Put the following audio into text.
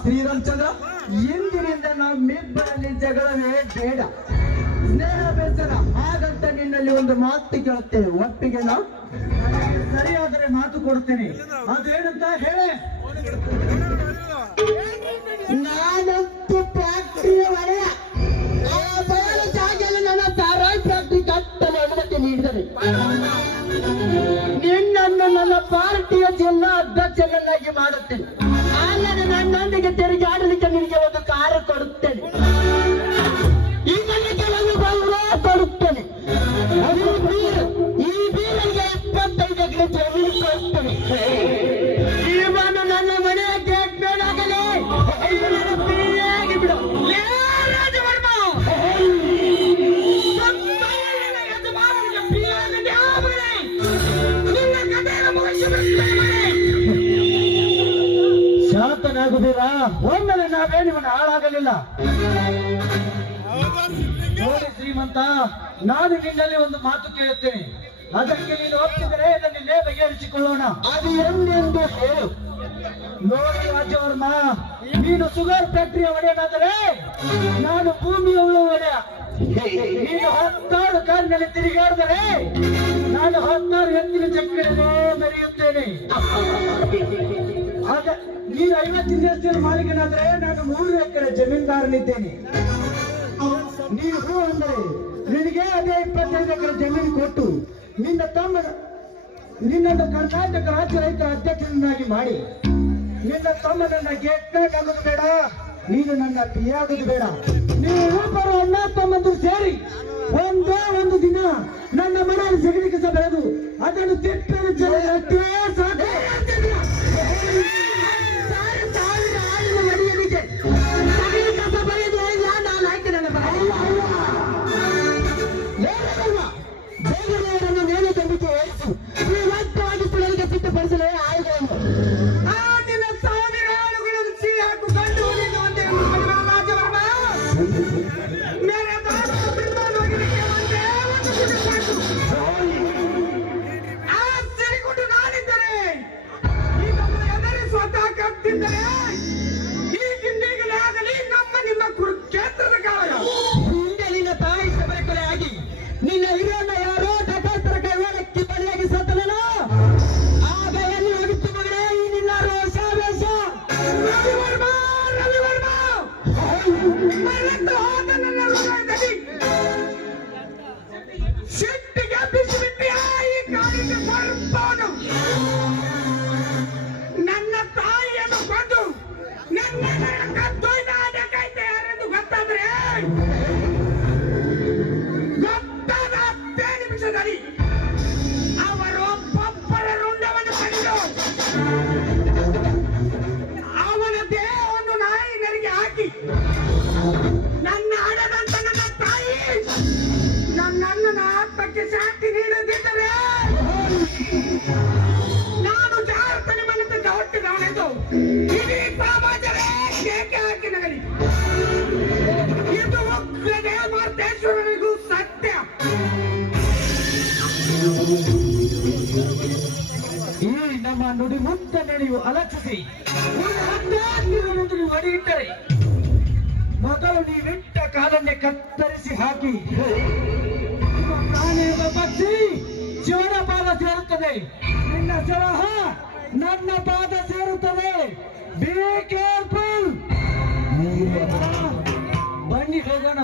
ಶ್ರೀರಾಮಚಂದ್ರ, ಇಂದಿನಿಂದ ನಮ್ಮಿಬ್ಬರಲ್ಲಿ ಜಗಳವೇ ಬೇಡ, ಸ್ನೇಹ ಬೇಸರ. ಹಾಗಂತ ನಿನ್ನಲ್ಲಿ ಒಂದು ಮಾತು ಕೇಳುತ್ತೇನೆ, ಒಪ್ಪಿಗೆನಾ? ಸರಿಯಾದರೆ ಮಾತು ಕೊಡುತ್ತೇನೆ. ಅದೇನಂತ ಹೇಳೆ. ನಾನಂತೂ ಫ್ಯಾಕ್ಟರಿಯ ಒಡೆಯ. ಆ ಬಯಲು ಜಾಗದಲ್ಲಿ ನನ್ನ ಸಾರಾಯಿ ಫ್ಯಾಕ್ಟರಿ ಕಟ್ಟಲು ಅನುಮತಿ ನೀಡಿದರೆ ನಿನ್ನನ್ನು ನನ್ನ ಪಾರ್ಟಿಯ ಜಿಲ್ಲಾ ಅಧ್ಯಕ್ಷರನ್ನಾಗಿ ಮಾಡುತ್ತೇನೆ. ಆಮೇಲೆ ನನ್ನೊಂದಿಗೆ ತಿರುಗಾಡಲಿಕ್ಕೆ ನಿನಗೆ ಒಂದು ಕಾರು ಕೊಡುತ್ತೇನೆ, ಇನ್ನೊಂದು ಕೆಲವು ಗೌರವ ಕೊಡುತ್ತೇನೆ. ಈ ಬೀರಿಗೆ 25 ಎಕರೆ ಜಮೀನು ಕೊಡುತ್ತೇನೆ. ಇವನು ನನ್ನ ಮನೆಯ ಗೇಟ್ ಮೇಲೆ ಆಗಲಿ, ಫ್ರೀಯಾಗಿ ಬಿಡು. ಶಾಂತನಾಗುವುದಿಲ್ಲ. ಒಮ್ಮೆಲೆ ನಾವೇನಿವನ ಹಾಳಾಗಲಿಲ್ಲ. ನೋಡಿ ಶ್ರೀಮಂತ, ನಾನು ನಿನ್ನಲ್ಲಿ ಒಂದು ಮಾತು ಕೇಳುತ್ತೇನೆ. ಅದಕ್ಕೆ ನೀನು ಒಪ್ಪಿದರೆ ಅದನ್ನೇ ಬಗೆಹರಿಸಿಕೊಳ್ಳೋಣ. ಅದು ಎಂದೆಂದು ಹೇಳು. ನೋಡಿ ರಾಜವರ್ಮ, ನೀನು ಶುಗರ್ ಫ್ಯಾಕ್ಟರಿಯ ಒಡೆಯನಾದರೆ ನಾನು ಭೂಮಿಯ ಒಡೆಯ. ನೀನು 16 ಕಾರಿನಲ್ಲಿ ತಿರುಗಾಡಿದರೆ ನಾನು 16 ಎತ್ತಿನ ಚಕ್ರನೇ ಮೆರೆಯುತ್ತೇನೆ. ಆಗ ನೀನು 50 ಎಸ್ಟೇಟ್ ಮಾಲೀಕನಾದರೆ ನಾನು 3 ಎಕರೆ ಜಮೀನ್ದಾರನಿದ್ದೇನೆ. ನೀವು ಹೂ ಅಂದರೆ ನಿನಗೆ ಅದೇ 25 ಎಕರೆ ಜಮೀನು ಕೊಟ್ಟು ನಿನ್ನನ್ನು ಕರ್ನಾಟಕ ರಾಜ್ಯ ರೈತರ ಅಧ್ಯಕ್ಷರನ್ನಾಗಿ ಮಾಡಿ, ನಿನ್ನ ತಮ್ಮನನ್ನ ಗೆಟ್ಟಾಗಿ ಆಗೋದು ಬೇಡ, ನೀನು ನನ್ನ ಪಿಯಾಗೋದು ಬೇಡ. ನೀವು ಇಬ್ಬರು ಅಣ್ಣ ತಮ್ಮಂದರು ಸೇರಿ ಒಂದೇ ಒಂದು ದಿನ ನನ್ನ ಮನೆಯಲ್ಲಿ ಸಿಗಲಿಕ್ಕೆ ಬೆಳೆದು ಅದನ್ನು ತಿಟ್ಟಲು ಸಾಧ್ಯ. ಸಿದ್ಧಪಡಿಸಲೇ ಆಯುಧವನ್ನು ನಿನ್ನ 1000 ಆಳುಗಳನ್ನು ಸಿಹಿ ಹಾಕು ಗಂಡು ಸೇರಿಕೊಂಡು ನಾನಿದ್ದರೆ ಸ್ವತಃ ಕತ್ತಿದ್ದರೆ ಈಗಿಂದೀಗಲೇ ಆಗಲಿ ನಮ್ಮ ನಿಮ್ಮ ಕುರುಕ್ಷೇತ್ರದ ಕಾಲ. ಹಿಂದೆ ನಿನ್ನ ತಾಯಿ ಸಭೆ ಕೊಲೆ ಆಗಿ ನಿನ್ನ ಹಿರಿಯನ್ನ ಯಾರೋ ಡಕಾತರ ಕೈವಾಡಕ್ಕೆ ಬಲಿಯಾಗಿ ಸತ್ತನಲ್ಲ, ಆ ಭಯನ್ನು ಹೊಡಿತು ಮಗನೇ ಈ ನಿನ್ನ ರೋಷಾವೇಶ. ರವಿವರ್ಮ ಮರೆತು ಹೋದ ನನ್ನ ಹೃದಯದಲ್ಲಿ ಸಿಟ್ಟಿಗೆ ಬಿಸಿ ಬಿಟ್ಟಿಯ ಈ ಕಾಲಿಗೆ ಬರ್ಬೋದು. ನನ್ನ ತಾಯಿಯನ್ನು ಕೊಂದು ನನ್ನ ಕತ್ತೊಯ್ದ ಅದಕ್ಕೈತೆ ಯಾರೆಂದು ಗೊತ್ತಾದ್ರೆ ಗೊತ್ತಾದ 10 ನಿಮಿಷದಲ್ಲಿ ಅವರು ಒಬ್ಬೊಬ್ಬರ ರುಂಡವನ್ನು ಪಡೆದು ಅವನ ದೇಹವನ್ನು ನಾಯಿ ನೆರಿಗೆ ಹಾಕಿ ನನ್ನ ಹಣದಂತ ನನ್ನ ತಾಯಿ ನನ್ನನ್ನ ಆತ್ಮಕ್ಕೆ ಶಾಂತಿ ನೀಡದಿದ್ದರೆ ನಾನು ಜಾರತನೆ ಮನದಿಂದ ಹೊಟ್ಟಿದವನೆಂದು ಇಡೀ ಸಮಾಜವೇ ಕೇಕೆ ಹಾಕಿ ನಗಲಿ. ಇದು ಉಗ್ರ ದೇವಮಾರ್ತೇಶ್ವರನಿಗೂ ಸತ್ಯ. ಈ ನಮ್ಮ ನುಡಿ ಮುತ್ತನ್ನು ನೀವು ಅಲಕ್ಷಿಸಿ ನೀವು ಒಡೆಯಿಟ್ಟರೆ ಮೊದಲು ನೀವಿಟ್ಟ ಕಾಲನ್ನೇ ಕತ್ತರಿಸಿ ಹಾಕಿ ಪ್ರಾಣಿಯ ಪಕ್ಷಿ ಶಿವನ ಪಾದ ಸೇರುತ್ತದೆ, ನಿನ್ನ ಸಲಹ ನನ್ನ ಪಾದ ಸೇರುತ್ತದೆ. Be careful. ಬನ್ನಿ ಹೋಗೋಣ.